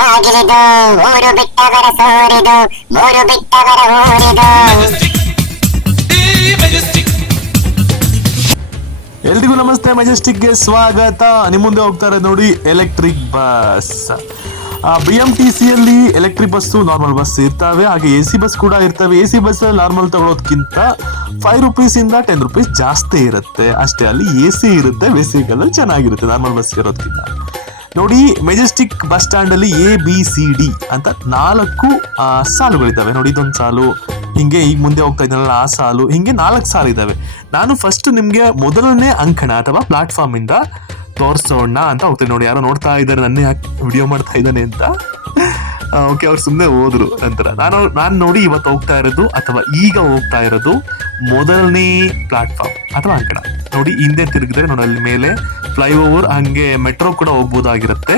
ಬಾಗಿಲಿದು ಊರು ಬಿಟ್ಟವರ ಸೋರಿದು, ಮೂರು ಬಿಟ್ಟವರ ಊರಿದು ಎಲ್ರಿಗೂ ನಮಸ್ತೆ, ಮೆಜೆಸ್ಟಿಕ್ಗೆ ಸ್ವಾಗತ. ನಿಮ್ಮ ಮುಂದೆ ಹೋಗ್ತಾರೆ ನೋಡಿ electric bus. B M T ಸಿಯಲ್ಲಿ ಎಲೆಕ್ಟ್ರಿಕ್ ಬಸ್ಸು, ನಾರ್ಮಲ್ ಬಸ್ ಇರ್ತವೆ. ಹಾಗೆ ಎ ಸಿ ಬಸ್ ಕೂಡ ಇರ್ತವೆ. ಎ ಸಿ ಬಸ್ ನಾರ್ಮಲ್ ತಗೊಳ್ಳೋದಕ್ಕಿಂತ ಫೈವ್ ರುಪೀಸಿಂದ ಟೆನ್ ರುಪೀಸ್ ಜಾಸ್ತಿ ಇರುತ್ತೆ. ಅಷ್ಟೇ ಅಲ್ಲಿ ಎ ಸಿ ಇರುತ್ತೆ ವೆಸಿಕಲ್ ಚೆನ್ನಾಗಿರುತ್ತೆ, ನಾರ್ಮಲ್ ಬಸ್ ಇರೋದಕ್ಕಿಂತ ನೋಡಿ ಮೆಜೆಸ್ಟಿಕ್ ಬಸ್ ಸ್ಟ್ಯಾಂಡ್ ಅಲ್ಲಿ ಎ ಬಿ ಸಿ ಡಿ ಅಂತ ನಾಲ್ಕು ಸಾಲುಗಳಿದ್ದಾವೆ. ನೋಡಿ, ಇದೊಂದು ಸಾಲು, ಹಿಂಗೆ ಈಗ ಮುಂದೆ ಹೋಗ್ತಾ ಇದ್ದಾನಲ್ಲ, ಆ ಸಾಲು, ಹಿಂಗೆ ನಾಲ್ಕು ಸಾಲು ಇದ್ದಾವೆ. ನಾನು ಫಸ್ಟ್ ನಿಮಗೆ ಮೊದಲನೇ ಅಂಕಣ ಅಥವಾ ಪ್ಲಾಟ್ಫಾರ್ಮ್ ಇಂದ ತೋರಿಸೋಣ ಅಂತ ಹೋಗ್ತೇನೆ. ನೋಡಿ, ಯಾರೋ ನೋಡ್ತಾ ಇದ್ದಾರೆ, ನನ್ನೇ ವಿಡಿಯೋ ಮಾಡ್ತಾ ಇದ್ದಾನೆ ಅಂತ. ಓಕೆ ಅವ್ರು ಸುಮ್ಮನೆ ಹೋದ್ರು ನಂತರ. ನಾನು ನಾನು ನೋಡಿ, ಇವತ್ತು ಹೋಗ್ತಾ ಇರೋದು ಅಥವಾ ಈಗ ಹೋಗ್ತಾ ಇರೋದು ಮೊದಲನೇ ಪ್ಲಾಟ್ಫಾರ್ಮ್ ಅಥವಾ ಅಂಕಣ. ನೋಡಿ, ಹಿಂದೆ ತಿರುಗಿದ್ರೆ ನೋಡಿ, ಅಲ್ಲಿ ಮೇಲೆ ಫ್ಲೈಓವರ್ ಹಂಗೆ ಮೆಟ್ರೋ ಕೂಡ ಹೋಗ್ಬೋದಾಗಿರುತ್ತೆ.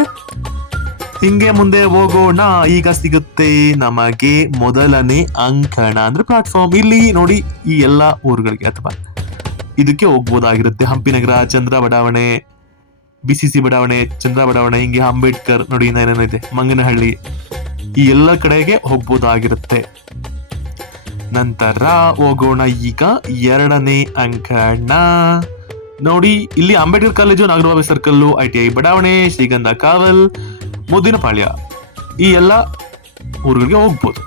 ಹಿಂಗೆ ಮುಂದೆ ಹೋಗೋಣ, ಈಗ ಸಿಗುತ್ತೆ ನಮಗೆ ಮೊದಲನೇ ಅಂಕಣ ಅಂದ್ರೆ ಪ್ಲಾಟ್ಫಾರ್ಮ್ ಇಲ್ಲಿ ನೋಡಿ, ಈ ಎಲ್ಲ ಊರುಗಳಿಗೆ ಅಥವಾ ಇದಕ್ಕೆ ಹೋಗ್ಬೋದಾಗಿರುತ್ತೆ. ಹಂಪಿನಗರ, ಚಂದ್ರ ಬಡಾವಣೆ ಬಿ ಸಿ ಬಡಾವಣೆ, ಚಂದ್ರ ಬಡಾವಣೆ, ಹಿಂಗೆ ಅಂಬೇಡ್ಕರ್, ನೋಡಿ ಇದೆ ಮಂಗನಹಳ್ಳಿ, ಈ ಎಲ್ಲ ಕಡೆಗೆ ಹೋಗ್ಬೋದಾಗಿರುತ್ತೆ. ನಂತರ ಹೋಗೋಣ ಈಗ ಎರಡನೇ ಅಂಕಣ. ನೋಡಿ, ಇಲ್ಲಿ Ambedkar college, Nagarbhavi circle, I T I ಬಡಾವಣೆ, ಶ್ರೀಗಂಧ ಕಾವಲ್ ಮುದ್ದಿನಪಾಳ್ಯ ಈ ಎಲ್ಲ ಊರುಗಳಿಗೆ ಹೋಗ್ಬೋದು.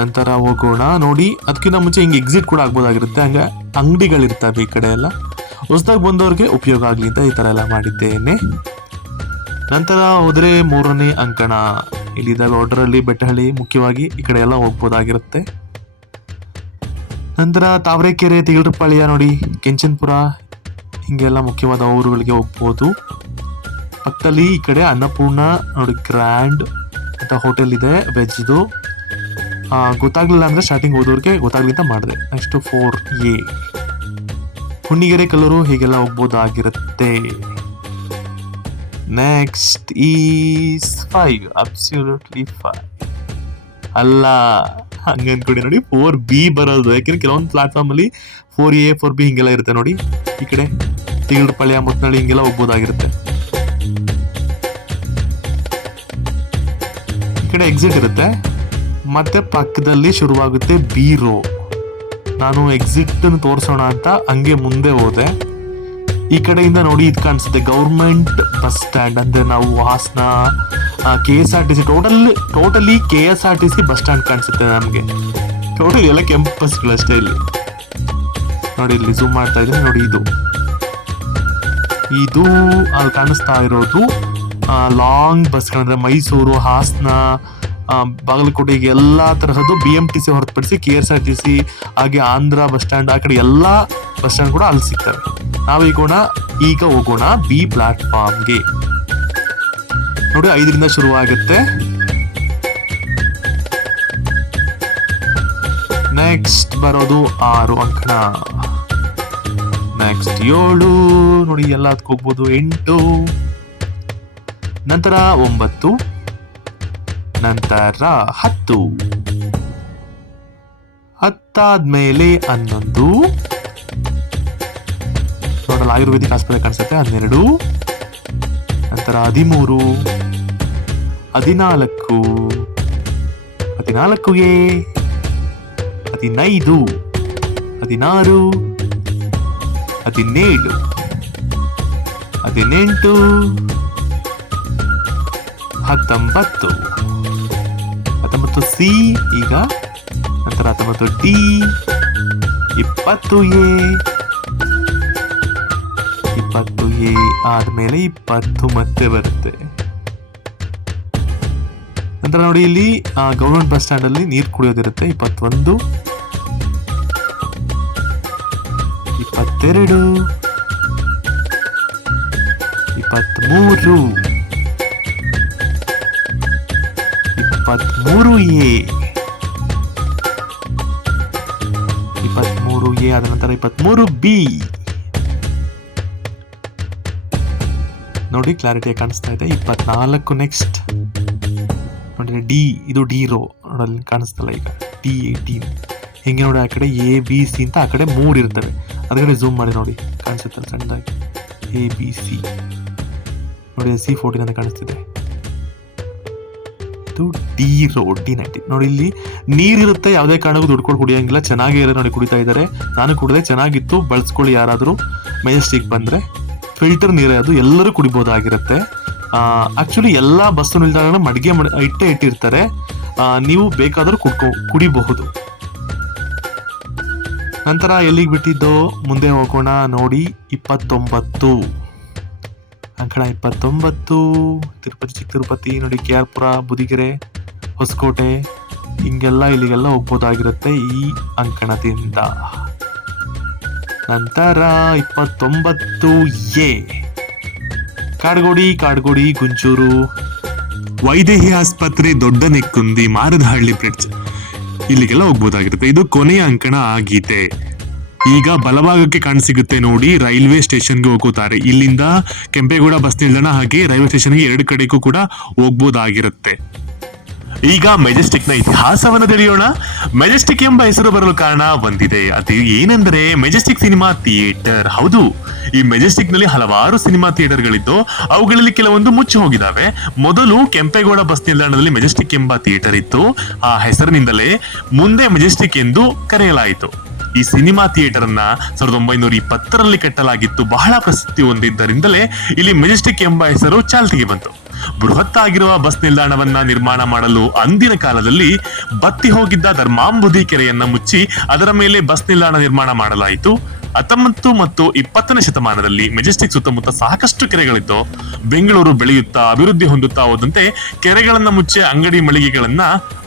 ನಂತರ ಹೋಗೋಣ, ನೋಡಿ, ಅದಕ್ಕಿಂತ ಮುಂಚೆ ಹಿಂಗೆ ಎಕ್ಸಿಟ್ ಕೂಡ ಆಗ್ಬೋದಾಗಿರುತ್ತೆ. ಹಂಗೆ ಅಂಗಡಿಗಳಿರ್ತವೆ ಈ ಕಡೆ ಎಲ್ಲ. ಹೊಸದಾಗಿ ಬಂದವ್ರಿಗೆ ಉಪಯೋಗ ಆಗಲಿ ಅಂತ ಈ ಥರ ಎಲ್ಲ ಮಾಡಿದ್ದೇನೆ. ನಂತರ ಹೋದರೆ ಮೂರನೇ ಅಂಕಣ. ಇಲ್ಲಿದ್ದಾವೆ ಒಡ್ರಲ್ಲಿ ಬೆಟ್ಟಹಳ್ಳಿ ಮುಖ್ಯವಾಗಿ ಈ ಕಡೆ ಎಲ್ಲ ಹೋಗ್ಬೋದಾಗಿರುತ್ತೆ. ನಂತರ ತಾವರೆಕೆರೆ ತಿಗಲ್ರಪಾಳ್ಯ ನೋಡಿ, ಕೆಂಚನ್ಪುರ, ಹೀಗೆಲ್ಲ ಮುಖ್ಯವಾದ ಊರುಗಳಿಗೆ ಹೋಗ್ಬೋದು. ಪಕ್ಕದಲ್ಲಿ ಈ ಕಡೆ ಅನ್ನಪೂರ್ಣ ನೋಡಿ, ಗ್ರ್ಯಾಂಡ್ ಅಂತ ಹೋಟೆಲ್ ಇದೆ ವೆಜ್ದು ಗೊತ್ತಾಗ್ಲಿಲ್ಲ ಅಂದರೆ ಸ್ಟಾರ್ಟಿಂಗ್ ಹೋದವ್ರಿಗೆ ಗೊತ್ತಾಗ್ಲಿ ಅಂತ ಮಾಡಿದೆ. Next four A Hunnigere, Kallur ಹೀಗೆಲ್ಲ ಹೋಗ್ಬೋದಾಗಿರುತ್ತೆ. Next is five absolutely five ಅಲ್ಲ ಹಂಗೆ ಅನ್ಕೊಡಿ ನೋಡಿ. ಫೋರ್ ಬಿ ಬರೋದು. ಯಾಕೆಂದ್ರೆ ಕೆಲವೊಂದು ಪ್ಲಾಟ್ಫಾರ್ಮ್ ಅಲ್ಲಿ ಫೋರ್ ಎ ಫೋರ್ ಬಿ ಹಿಂಗೆಲ್ಲ ಇರುತ್ತೆ ನೋಡಿ. ಈ ಕಡೆ ತಿಗಳ್ಪಳ್ಯ ಮುತ್ನಳ್ಳಿ ಹಿಂಗೆಲ್ಲ ಹೋಗ್ಬೋದಾಗಿರುತ್ತೆ. ಈ ಕಡೆ ಎಕ್ಸಿಟ್ ಇರುತ್ತೆ. ಮತ್ತೆ ಪಕ್ಕದಲ್ಲಿ ಶುರುವಾಗುತ್ತೆ ಬಿ ರೋ ನಾನು ಎಕ್ಸಿಟ್ ತೋರಿಸೋಣ ಅಂತ ಹಂಗೆ ಮುಂದೆ ಹೋದೆ. ಈ ಕಡೆಯಿಂದ ನೋಡಿ ಇದು ಕಾಣಿಸುತ್ತೆ. ಗೌರ್ಮೆಂಟ್ ಬಸ್ ಸ್ಟ್ಯಾಂಡ್ ಅಂದ್ರೆ ನಾವು Hassan K S R T C total, totally K S R T C bus stand ಕಾಣಿಸುತ್ತೆ ನಮಗೆ. ಟೋಟಲ್ ಎಲ್ಲ ಕೆಂಪು ಬಸ್ಗಳಷ್ಟೇ ಇಲ್ಲಿ. ನೋಡಿ ಇಲ್ಲಿ ಝೂಮ್ ಮಾಡ್ತಾ ಇದ್ರೆ ನೋಡಿ ಇದು. ಇದು ಅಲ್ಲಿ ಕಾಣಿಸ್ತಾ ಇರೋದು ಲಾಂಗ್ ಬಸ್ಗಳಂದ್ರೆ ಮೈಸೂರು, ಹಾಸನ ಬಾಗಲಕೋಟೆಗೆ ಎಲ್ಲ ತರಹದ್ದು ಬಿ ಎಂ ಟಿ ಸಿ ಹೊರತುಪಡಿಸಿ K S R T C ಹಾಗೆ ಆಂಧ್ರ ಬಸ್ ಸ್ಟ್ಯಾಂಡ್, ಆ ಕಡೆ ಎಲ್ಲ ಬಸ್ ಸ್ಟ್ಯಾಂಡ್ ಕೂಡ ಅಲ್ಲಿ ಸಿಗ್ತವೆ. ನಾವೀಗೋಣ ಈಗ ಹೋಗೋಣ ಬಿ ಪ್ಲಾಟ್ಫಾರ್ಮ್ಗೆ ನೋಡಿ, ಐದರಿಂದ ಶುರುವಾಗುತ್ತೆ. ನೆಕ್ಸ್ಟ್ ಬರೋದು ಆರು ಅಂಕಣ. ನೆಕ್ಸ್ಟ್ ಏಳು. ನೋಡಿ, ಎಲ್ಲದಕ್ಕೆ ಹೋಗ್ಬೋದು. ಎಂಟು. ನಂತರ ಒಂಬತ್ತು. ನಂತರ ಹತ್ತು. ಹತ್ತಾದ್ಮೇಲೆ ಹನ್ನೊಂದು. ನೋಡಲ್ಲ ಆಯುರ್ವೇದಿಕ್ ಆಸ್ಪತ್ರೆ ಕಾಣಿಸುತ್ತೆ. ಹನ್ನೆರಡು. ನಂತರ ಹದಿಮೂರು. ಹದಿನಾಲ್ಕು. ಹದಿನಾಲ್ಕು ಎ ಹದಿನೈದು. ಹದಿನಾರು. ಹದಿನೇಳು. ಹದಿನೆಂಟು. ಹತ್ತೊಂಬತ್ತು. ಹತ್ತೊಂಬತ್ತು ಸಿ, ಈಗ. ನಂತರ ಹತ್ತೊಂಬತ್ತು ಡಿ. ಇಪ್ಪತ್ತು ಎ ಇಪ್ಪತ್ತು ಎ ಆದ್ಮೇಲೆ ಇಪ್ಪತ್ತು ಮತ್ತೆ ಬರುತ್ತೆ. ನಂತರ ನೋಡಿ ಇಲ್ಲಿ ಗೌರ್ಮೆಂಟ್ ಬಸ್ ಸ್ಟ್ಯಾಂಡ್ ಅಲ್ಲಿ ನೀರು ಕುಡಿಯೋದಿರುತ್ತೆ. ಇಪ್ಪತ್ತೊಂದು, ಇಪ್ಪತ್ತೆರಡು ಇಪ್ಪತ್ಮೂರು ಇಪ್ಪತ್ಮೂರು ಎ. ಇಪ್ಪತ್ಮೂರು ಎ ಆದ ನಂತರ ಇಪ್ಪತ್ತ್ಮೂರು ಬಿ. ನೋಡಿ ಕ್ಲಾರಿಟಿ ಕಾಣಿಸ್ತಾ ಇದೆ. ಇಪ್ಪತ್ನಾಲ್ಕು ನೆಕ್ಸ್ಟ್ ನೋಡಿ ಡಿ ಇದು ಡಿ ರೋ ನೋಡಲ್ಲಿ ಕಾಣಿಸ್ತಲ್ಲ ಈಗ. ಡಿ ಏಯ್ಟೀನ್ ಹಿಂಗೆ ನೋಡಿ ಆ ಕಡೆ ಎ ಬಿ ಸಿ ಅಂತ ಆ ಕಡೆ ಮೂರು ಇರ್ತವೆ. ಅದಕ್ಕೆ ಝೂಮ್ ಮಾಡಿ ನೋಡಿ. ಕಾಣಿಸುತ್ತಲ್ಲ ಸಣ್ಣದಾಗಿ. ಎ ಬಿ ಸಿ ನೋಡಿ ಸಿ ಫೋರ್ಟೀನ್ ಅಂತ ಕಾಣಿಸ್ತಿದೆ. ಇದು ಡಿ ರೋ ಡಿ ನೈಂಟಿ ನೋಡಿ ಇಲ್ಲಿ ನೀರಿರುತ್ತೆ, ಯಾವುದೇ ಕಾರಣಕ್ಕೂ ದುಡ್ಕೊಂಡು ಕುಡಿಯೋಂಗಿಲ್ಲ. ಚೆನ್ನಾಗಿ ಇರೋ ನೋಡಿ ಕುಡಿತಾ ಇದ್ದಾರೆ. ನಾನು ಕುಡಿದೆ ಚೆನ್ನಾಗಿತ್ತು, ಬಳಸ್ಕೊಳ್ಳಿ ಯಾರಾದರೂ. ಮೆಜೆಸ್ಟಿಕ್ ಬಂದರೆ. ಫಿಲ್ಟರ್ ನೀರೇ ಅದು ಎಲ್ಲರೂ ಕುಡಿಬೋದಾಗಿರುತ್ತೆ ಆಕ್ಚುಲಿ ಎಲ್ಲ ಬಸ್ಸು ನಿಲ್ದಾಣ ಮಡಿಗೆ ಇಟ್ಟೆ ಇಟ್ಟೇ ಇಟ್ಟಿರ್ತಾರೆ. ನೀವು ಬೇಕಾದರೂ ಕುಡ್ಕೊ, ಕುಡಿಬಹುದು. ನಂತರ ಎಲ್ಲಿಗೆ ಬಿಟ್ಟಿದ್ದು? ಮುಂದೆ ಹೋಗೋಣ ನೋಡಿ, ಇಪ್ಪತ್ತೊಂಬತ್ತು. ಅಂಕಣ ಇಪ್ಪತ್ತೊಂಬತ್ತು, ತಿರುಪತಿ ಚಿಕ್ಕ ತಿರುಪತಿ ನೋಡಿ ಕೆ ಆರ್ ಪುರ ಬುದಿಗೆರೆ, ಹೊಸಕೋಟೆ, ಹಿಂಗೆಲ್ಲ ಇಲ್ಲಿಗೆಲ್ಲ ಹೋಗ್ಬೋದಾಗಿರುತ್ತೆ ಈ ಅಂಕಣದಿಂದ. ನಂತರ ಇಪ್ಪತ್ತೊಂಬತ್ತು ಎ. ಕಾಡ್ಗೋಡಿ ಕಾಡ್ಗೋಡಿ, ಗುಂಚೂರು. ವೈದೇಹಿ ಆಸ್ಪತ್ರೆ ದೊಡ್ಡ ನೆಕ್ಕುಂದಿ ಮಾರದಹಳ್ಳಿ ಬ್ರಿಡ್ಜ್. ಇಲ್ಲಿಗೆಲ್ಲ ಹೋಗ್ಬೋದಾಗಿರುತ್ತೆ. ಇದು ಕೊನೆಯ ಅಂಕಣ ಆಗಿದೆ. ಈಗ ಬಲಭಾಗಕ್ಕೆ ಕಾಣಸಿಗುತ್ತೆ ನೋಡಿ, ರೈಲ್ವೆ ಸ್ಟೇಷನ್ಗೆ ಹೋಗುತ್ತಾರೆ ಇಲ್ಲಿಂದ ಕೆಂಪೇಗೌಡ ಬಸ್ ನಿಲ್ದಾಣ ಹಾಗೆ ರೈಲ್ವೆ ಸ್ಟೇಷನ್ಗೆ ಎರಡು ಕಡೆಗೂ ಕೂಡ ಹೋಗ್ಬೋದಾಗಿರುತ್ತೆ. ಈಗ ಮೆಜೆಸ್ಟಿಕ್ನ ಇತಿಹಾಸವನ್ನು ತಿಳಿಯೋಣ. ಮೆಜೆಸ್ಟಿಕ್ ಎಂಬ ಹೆಸರು ಬರಲು ಕಾರಣ ಬಂದಿದೆ. ಅದು ಏನೆಂದರೆ ಮೆಜೆಸ್ಟಿಕ್ ಸಿನಿಮಾ ಥಿಯೇಟರ್. ಹೌದು, ಈ ಮೆಜೆಸ್ಟಿಕ್ನಲ್ಲಿ ಹಲವಾರು ಸಿನಿಮಾ ಥಿಯೇಟರ್ ಗಳಿದ್ದು ಅವುಗಳಲ್ಲಿ ಕೆಲವೊಂದು ಮುಚ್ಚಿ ಹೋಗಿದ್ದಾವೆ ಮೊದಲು ಕೆಂಪೇಗೌಡ ಬಸ್ ನಿಲ್ದಾಣದಲ್ಲಿ ಮೆಜೆಸ್ಟಿಕ್ ಎಂಬ ಥಿಯೇಟರ್ ಇತ್ತು. ಆ ಹೆಸರಿನಿಂದಲೇ ಮುಂದೆ ಮೆಜೆಸ್ಟಿಕ್ ಎಂದು ಕರೆಯಲಾಯಿತು. ಈ ಸಿನಿಮಾ ಥಿಯೇಟರ್ ಅನ್ನ ಸಾವಿರದ ಒಂಬೈನೂರ ಇಪ್ಪತ್ತರಲ್ಲಿ ಕಟ್ಟಲಾಗಿತ್ತು. ಬಹಳ ಪ್ರಸಿದ್ಧಿ ಹೊಂದಿದ್ದರಿಂದಲೇ ಇಲ್ಲಿ ಮೆಜೆಸ್ಟಿಕ್ ಎಂಬ ಹೆಸರು ಚಾಲ್ತಿಗೆ ಬಂತು. ಬೃಹತ್ತಾಗಿರುವ ಬಸ್ ನಿಲ್ದಾಣವನ್ನ ನಿರ್ಮಾಣ ಮಾಡಲು ಅಂದಿನ ಕಾಲದಲ್ಲಿ ಬತ್ತಿ ಹೋಗಿದ್ದ ಧರ್ಮಾಂಬುದಿ ಕೆರೆಯನ್ನ ಮುಚ್ಚಿ ಅದರ ಮೇಲೆ ಬಸ್ ನಿಲ್ದಾಣ ನಿರ್ಮಾಣ ಮಾಡಲಾಯಿತು. ಹತ್ತೊಂಬತ್ತು ಮತ್ತು ಇಪ್ಪತ್ತನೇ ಶತಮಾನದಲ್ಲಿ ಮೆಜೆಸ್ಟಿಕ್ ಸುತ್ತಮುತ್ತ ಸಾಕಷ್ಟು ಕೆರೆಗಳಿದ್ದು ಬೆಂಗಳೂರು ಬೆಳೆಯುತ್ತಾ ಅಭಿವೃದ್ಧಿ ಹೊಂದುತ್ತಾ ಹೋದಂತೆ ಕೆರೆಗಳನ್ನ ಮುಚ್ಚಿ ಅಂಗಡಿ ಮಳಿಗೆಗಳನ್ನ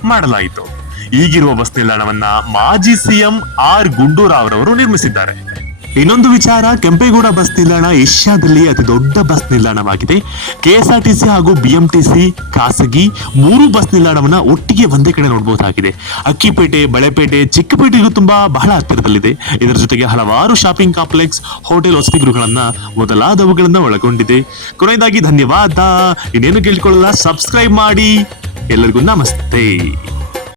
ಮಾಡಲಾಯಿತು. ಈಗಿರುವ ಬಸ್ ನಿಲ್ದಾಣವನ್ನ ಮಾಜಿ ಸಿಎಂ ಆರ್ ಗುಂಡೂರಾವ್ರವರು ನಿರ್ಮಿಸಿದ್ದಾರೆ. ಇನ್ನೊಂದು ವಿಚಾರ, ಕೆಂಪೇಗೌಡ ಬಸ್ ನಿಲ್ದಾಣ ಏಷ್ಯಾದಲ್ಲಿ ಅತಿ ದೊಡ್ಡ ಬಸ್ ನಿಲ್ದಾಣವಾಗಿದೆ. ಕೆಎಸ್ಆರ್ಟಿಸಿ ಹಾಗೂ ಬಿಎಂಟಿಸಿ ಖಾಸಗಿ ಮೂರು ಬಸ್ ನಿಲ್ದಾಣವನ್ನ ಒಟ್ಟಿಗೆ ಒಂದೇ ಕಡೆ ನೋಡಬಹುದಾಗಿದೆ. ಅಕ್ಕಿಪೇಟೆ, ಬಳೆಪೇಟೆ, ಚಿಕ್ಕಪೇಟೆಗೂ ತುಂಬಾ ಬಹಳ ಹತ್ತಿರದಲ್ಲಿದೆ. ಇದರ ಜೊತೆಗೆ ಹಲವಾರು ಶಾಪಿಂಗ್ ಕಾಂಪ್ಲೆಕ್ಸ್, ಹೋಟೆಲ್ ವಸತಿ ಗೃಹಗಳನ್ನ ಮೊದಲಾದವುಗಳನ್ನ ಒಳಗೊಂಡಿದೆ. ಕೊನೆಯದಾಗಿ ಧನ್ಯವಾದ. ಇನ್ನೇನು ಕೇಳಿಕೊಳ್ಳಲ್ಲ, ಸಬ್ಸ್ಕ್ರೈಬ್ ಮಾಡಿ. ಎಲ್ಲರಿಗೂ ನಮಸ್ತೆ.